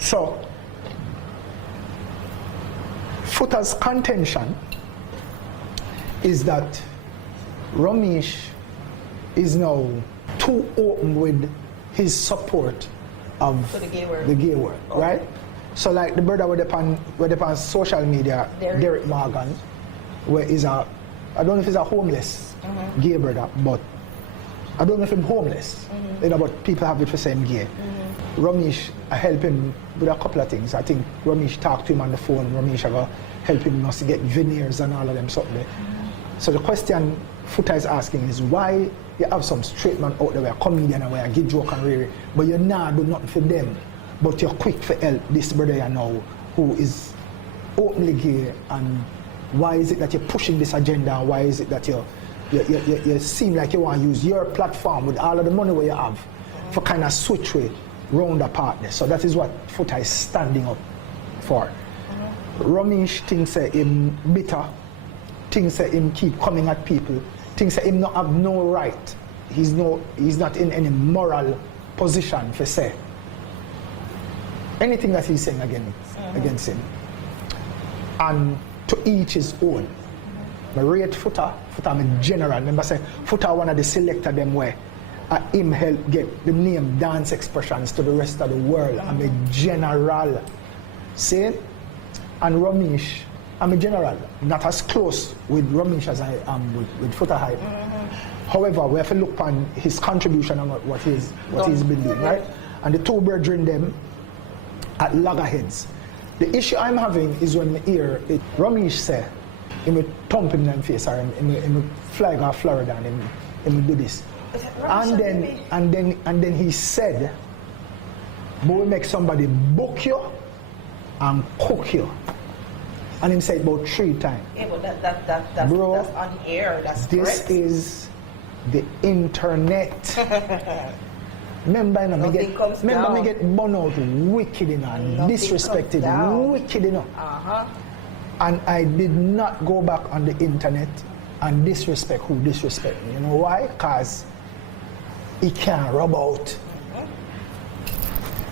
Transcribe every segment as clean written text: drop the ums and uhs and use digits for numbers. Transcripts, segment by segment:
So, Footer's contention is that Romeich is now too open with his support of the gay world, okay. Right? So like the brother with on social media, Derek Morgan, where is a, I don't know if he's a homeless gay brother, but I don't know if he's homeless, you know, but people have it for saying gay. Romeich, I help him with a couple of things. I think Romeich talked to him on the phone. Romeich I go help him to get veneers and all of them something there. So the question Footer is asking is why you have some straight man out there, a comedian and where I get joke and rare, but you not do nothing for them, but you're quick for help this brother you know who is openly gay, and why is it that you're pushing this agenda, and why is it that you seem like you want to use your platform with all of the money where you have for kind of switch way round apart there. So that is what Footer is standing up for. Romeich thinks him bitter, thinks him keep coming at people, thinks him not have no right. He's not in any moral position for say anything that he's saying against him. And to each his own. I rate Footer in general. Remember say Footer one of the selector them where him help get the name Dance Expressions to the rest of the world. I'm a general. See? And Romeich, I'm a general, not as close with Romeich as I am with Footer Hype. However, we have to look on his contribution and what he's been doing, right? And the two brethren them at loggerheads. The issue I'm having is when I hear it, Romeich say, he will thump him in the face, or he will fly to Florida and he will do this. And then he said, but we make somebody book you and cook you. And him said about 3 times. Yeah, but that's bro, that's on the air. That's this correct. is the internet. Remember, me get burned out wicked enough, disrespected wicked enough. And I did not go back on the internet and disrespect who disrespect me. You know why? Because it can't rub out.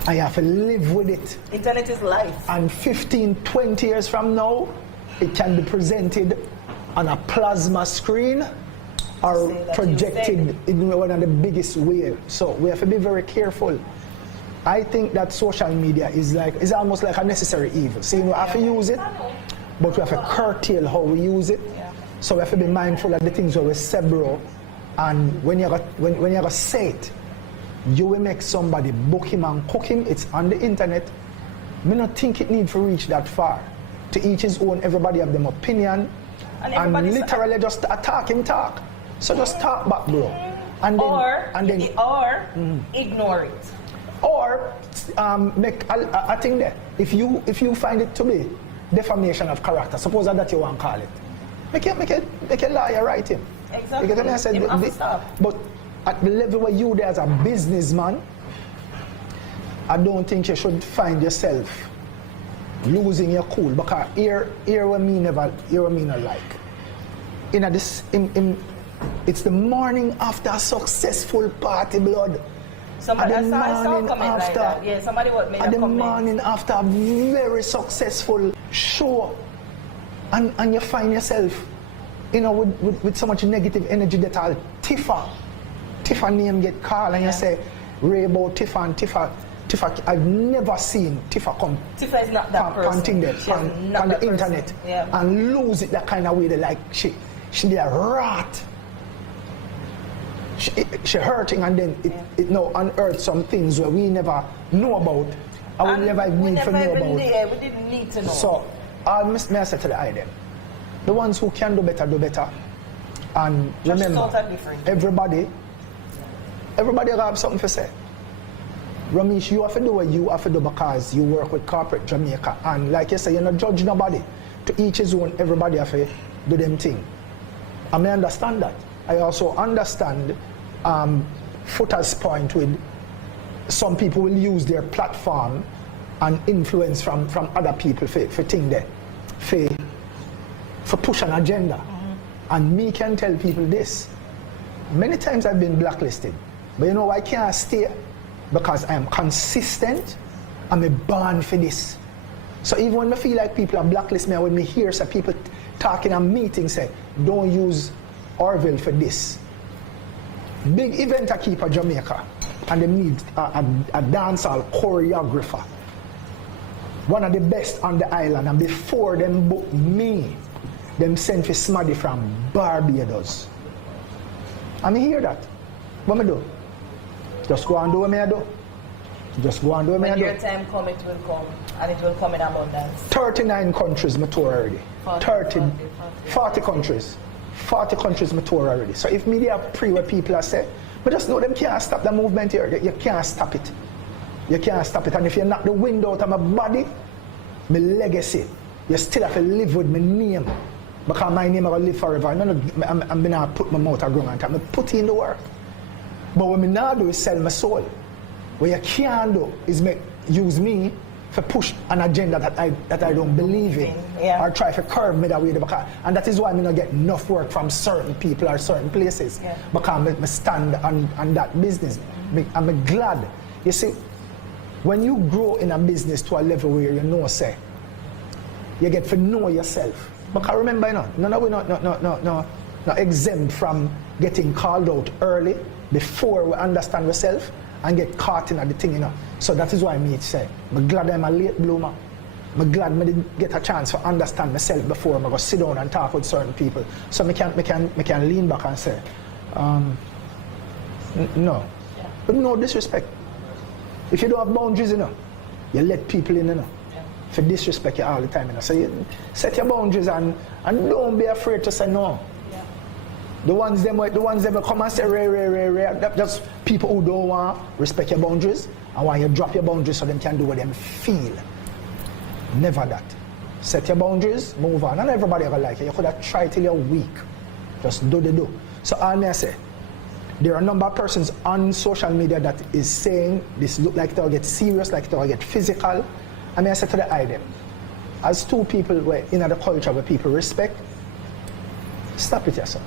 I have to live with it. Internet is life. And 15, 20 years from now, it can be presented on a plasma screen or projected in one of the biggest ways. So we have to be very careful. I think that social media is almost like a necessary evil. See, we have to use it, but we have to curtail how we use it. So we have to be mindful of the things where we say, bro. And when you're gonna say it, you will make somebody book him and cook him. It's on the internet. I don't think it need to reach that far. To each his own, everybody have them opinion. And literally just attack him talk. So just talk back, bro. And then, or ignore it. Or make a thing there. If you find it to be defamation of character, suppose that you want to call it. Make a lawyer write him. Exactly. Because I said, but at the level where you there as a businessman, I don't think you should find yourself losing your cool, because here what me not like. It's the morning after a successful party, blood. Somebody made a comment. The morning after a very successful show, and you find yourself, with so much negative energy that all Tifa name get called, and you say, Ray about Tifa and Tifa, I've never seen Tifa come. Tifa is not that person. On the internet, and lose it that kind of way. Like she be a rat. She hurting, and then it now unearthed some things where we never know about. And we never need to know about. We didn't need to know. So, may I say to the idea, the ones who can do better. And remember, everybody have something to say. Romeich, you have to do what you have to do because you work with corporate Jamaica. And like you say, you're not judge nobody. To each his own, everybody have to do them thing. I may understand that. I also understand Footer's point with some people will use their platform and influence from other people for thing there, for push an agenda. And me can tell people this. Many times I've been blacklisted, but you know why I can't stay? Because I am consistent I'm born for this. So even when I feel like people are blacklist me, when me hear some people talking at meetings say, don't use Orville for this. Big event I keep at Jamaica, and they need a dancehall choreographer. One of the best on the island, and before them book me, them sent for Smaddy from Barbados. And I hear that. What me do? Just go and do what me do. Just go and do what me do. When your time come, it will come. And it will come in abundance. 39 countries mature already. 40 countries. 40 countries mature already. So if media pre what people are saying, but just know them can't stop the movement here. You can't stop it. You can't stop it. And if you knock the wind out of my body, my legacy, you still have to live with my name. Because my name will live forever. I'm going to put my mouth around and I put in the work. But what I now do is sell my soul. What you can't do is use me to push an agenda that I don't believe in, or try to curb me that way. And that is why I don't get enough work from certain people or certain places, because I stand on that business. I'm glad. You see, when you grow in a business to a level where you know, say, you get to know yourself. Because remember, we're not exempt from getting called out early before we understand ourselves and get caught in the thing, So that is why me say, I'm glad I'm a late bloomer. I'm glad I didn't get a chance to understand myself before I go sit down and talk with certain people. So I can lean back and say, no. But no disrespect. If you don't have boundaries, you let people in, For disrespect you all the time, So you set your boundaries and don't be afraid to say no. The ones that come and say, that's people who don't want to respect your boundaries and want you to drop your boundaries so they can do what they feel. Never that. Set your boundaries, move on. And everybody will like you. You could have tried till you're weak. Just do the do. So all may I say, there are a number of persons on social media that is saying this look like they'll get serious, like they'll get physical. I mean, I say to the item, as two people were in the culture where people respect, stop it yourself.